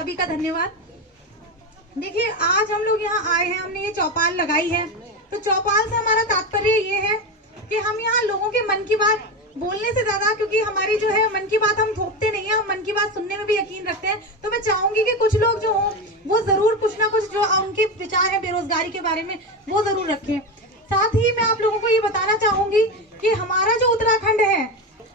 सभी का धन्यवाद। देखिए, आज हम लोग यहाँ आए हैं, हमने ये चौपाल लगाई है। तो चौपाल से हमारा तात्पर्य ये है कि हम यहाँ लोगों के मन की बात बोलने से ज्यादा, क्योंकि हमारी जो है मन की बात हम थोपते नहीं है, हम मन की बात सुनने में भी यकीन रखते हैं। तो मैं चाहूंगी कि कुछ लोग जो हों वो जरूर कुछ ना कुछ जो उनके विचार है बेरोजगारी के बारे में वो जरूर रखें। साथ ही मैं आप लोगों को ये बताना चाहूंगी कि हमारा जो उत्तराखंड है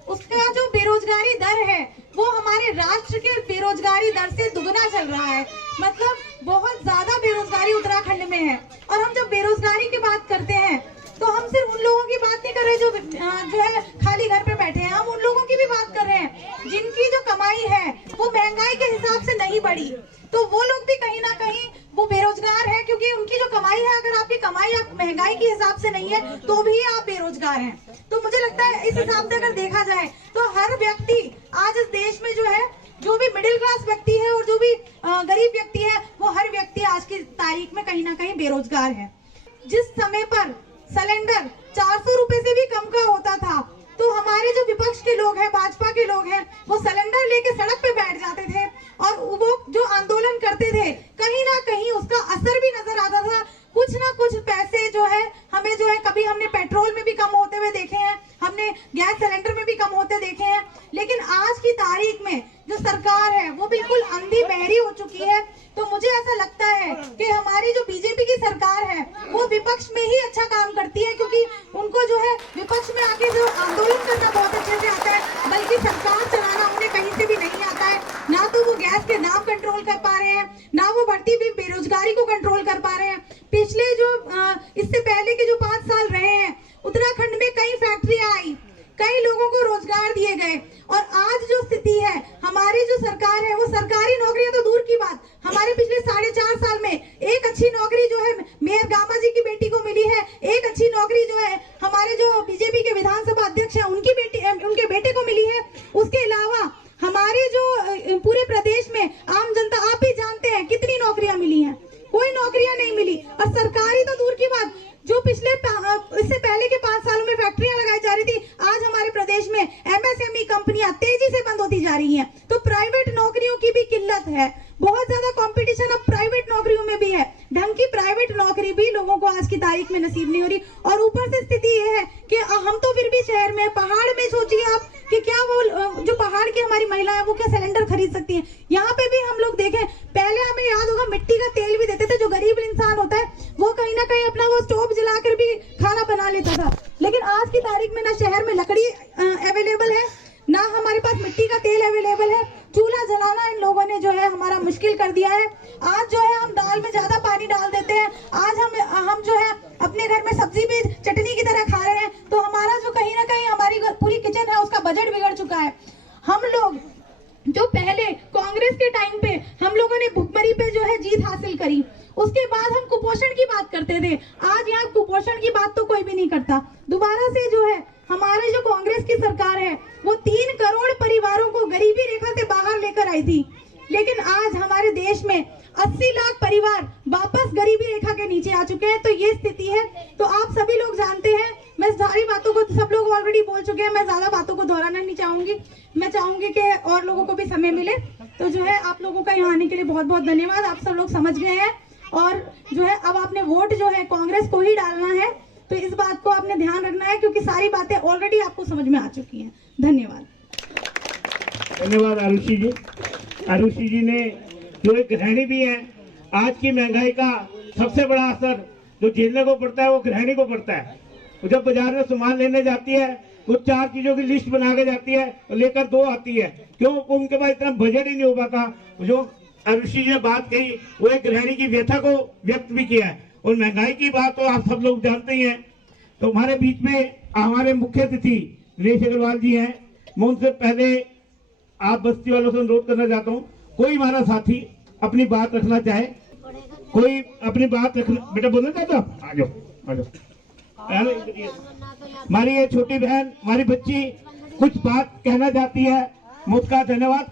उसका जो बेरोजगारी दर है वो हमारे राष्ट्र के बेरोजगारी दर से दुगना चल रहा है। मतलब बहुत ज्यादा बेरोजगारी उत्तराखंड में है। और हम जब बेरोजगारी की बात करते हैं तो हम सिर्फ उन लोगों की बात नहीं कर रहे जो है खाली घर पे बैठे हैं, हम उन लोगों की भी बात कर रहे हैं जिनकी जो कमाई है वो महंगाई के हिसाब से नहीं बढ़ी। तो वो लोग भी कहीं ना कहीं वो बेरोजगार है, क्योंकि उनकी जो कमाई है, अगर आपकी कमाई महंगाई के हिसाब से नहीं है तो भी आप बेरोजगार हैं। तो मुझे लगता है इस हिसाब से अगर देखा जाए तो हर व्यक्ति आज इस देश में जो है, जो भी मिडिल क्लास व्यक्ति है और जो भी गरीब व्यक्ति है, वो हर व्यक्ति आज की तारीख में कहीं ना कहीं बेरोजगार है। जिस समय पर सिलेंडर 400 रुपए से भी कम का होता था तो हमारे जो विपक्ष के लोग हैं, भाजपा के लोग हैं, वो सिलेंडर लेके सड़क पे बैठ जाते थे और वो जो आंदोलन करते थे कहीं ना कहीं उसका असर भी नजर आता था। कुछ ना कुछ पैसे जो है हमें जो है, कभी हमने पेट्रोल में भी कम होते हुए देखे हैं, हमने गैस सिलेंडर में भी कम होते देखे हैं। लेकिन आज की तारीख में जो सरकार है वो बिल्कुल अंधी बहरी हो चुकी है। तो मुझे ऐसा लगता है कि हमारी जो बीजेपी की सरकार है वो विपक्ष में ही अच्छा काम करती है, क्योंकि उनको जो है विपक्ष में आके जो आंदोलन करना बहुत अच्छे से आता है, बल्कि सरकार चलाना उन्हें कहीं से भी नहीं आता है। ना तो वो गैस के दाम कंट्रोल कर पा रहे हैं, ना वो बढ़ती हुई बेरोजगारी को कंट्रोल कर पा रहे हैं। पिछले जो इससे पहले के जो 5 साल रहे हैं, उत्तराखंड में कई फैक्ट्रियां आई, कई लोगों को रोजगार दिए गए। और आज जो स्थिति है, हमारी जो सरकार है वो सरकारी नौकरियां तो दूर की बात, हमारे पिछले 4.5 साल में एक अच्छी नौकरी जो है मेयर गामा जी की बेटी को मिली है, एक अच्छी नौकरी जो है हमारे जो बीजेपी के विधानसभा अध्यक्ष है उनके बेटे को मिली है। उसके अलावा हमारे जो पूरे प्रदेश में आम जनता, आप भी जानते हैं कितनी नौकरियां मिली हैं, कोई नौकरियां नहीं मिली। और सरकारी तो दूर की बात, जो पिछले इससे पहले के 5 सालों में फैक्ट्रियां लगाई जा रही थी, आज हमारे प्रदेश में एमएसएमई कंपनियां तेजी से बंद होती जा रही हैं। तो प्राइवेट नौकरियों की भी किल्लत है, बहुत ज्यादा कंपटीशन अब प्राइवेट नौकरियों में भी है। ढंग की प्राइवेट नौकरी भी लोगों को आज की तारीख में नसीब नहीं हो रही। और ऊपर से स्थिति ये है कि हम तो फिर भी शहर में, पहाड़ में सोचिए आप कि क्या वो जो पहाड़ की हमारी महिलाएं वो क्या सिलेंडर खरीद सकती हैं। यहाँ पे भी हम लोग देखें, पहले हमें याद होगा मिट्टी का तेल भी देते थे, जो गरीब इंसान होता है वो कहीं ना कहीं अपना वो स्टोव जलाकर भी खाना बना लेता था। लेकिन आज की तारीख में ना शहर में लकड़ी अवेलेबल है, ना हमारे पास मिट्टी का तेल अवेलेबल है। चूल्हा जलाना इन लोगों ने जो है हमारा मुश्किल कर दिया है। आज जो है हम दाल में ज्यादा पानी डाल देते हैं, आज हम जो है अपने घर में सब्जी भी चटनी की तरह खा रहे हैं। तो हमारा जो कहीं ना कहीं हमारी पूरी किचन है उसका बजट बिगड़ चुका है। हम लोग जो पहले कांग्रेस के टाइम पे हम लोगों ने भुखमरी पे जो है जीत हासिल करी, उसके बाद हम कुपोषण की बात करते थे। आज यहाँ कुपोषण की बात तो कोई भी नहीं करता। दोबारा से जो है हमारे जो कांग्रेस की सरकार है वो 3 करोड़ परिवारों को गरीबी रेखा से बाहर लेकर आई थी। लेकिन आज हमारे देश में 80 लाख परिवार वापस गरीबी रेखा के नीचे आ चुके हैं। तो ये स्थिति है। तो आप सभी लोग जानते हैं, मैं सारी बातों को सब लोग ऑलरेडी बोल चुके हैं, मैं ज्यादा बातों को दोहराना नहीं चाहूंगी। मैं चाहूंगी कि और लोगों को भी समय मिले। तो जो है आप लोगों का यहाँ आने के लिए बहुत बहुत धन्यवाद। आप सब लोग समझ गए हैं और जो है अब आपने वोट जो है कांग्रेस को ही डालना है। तो इस बात को आपने ध्यान रखना है, क्योंकि सारी बातें ऑलरेडी आपको समझ में आ चुकी हैं। धन्यवाद। धन्यवाद आरुषि जी। आरुषि जी ने जो एक गृहिणी भी है, आज की महंगाई का सबसे बड़ा असर जो झेलने को पड़ता है वो गृहिणी को पड़ता है। वो जब बाजार में सामान लेने जाती है तो 4 चीजों की लिस्ट बना के जाती है और लेकर 2 आती है। क्यों? उनके पास इतना बजट ही नहीं हो पाता। जो आरुषि जी ने बात कही वो एक गृहिणी की व्यथा को व्यक्त भी किया है। और महंगाई की बात तो आप सब लोग जानते ही हैं। तो हमारे बीच में हमारे मुख्य अतिथि दिनेश अग्रवाल जी हैं। मैं उनसे पहले आप बस्ती वालों से अनुरोध करना चाहता हूँ, कोई हमारा साथी अपनी बात रखना चाहे, कोई अपनी बात रखना, बेटा बोलना चाहते हो आ जाओ आ जाओ। हमारी ये छोटी बहन, हमारी बच्ची कुछ बात कहना चाहती है, मैं उसका धन्यवाद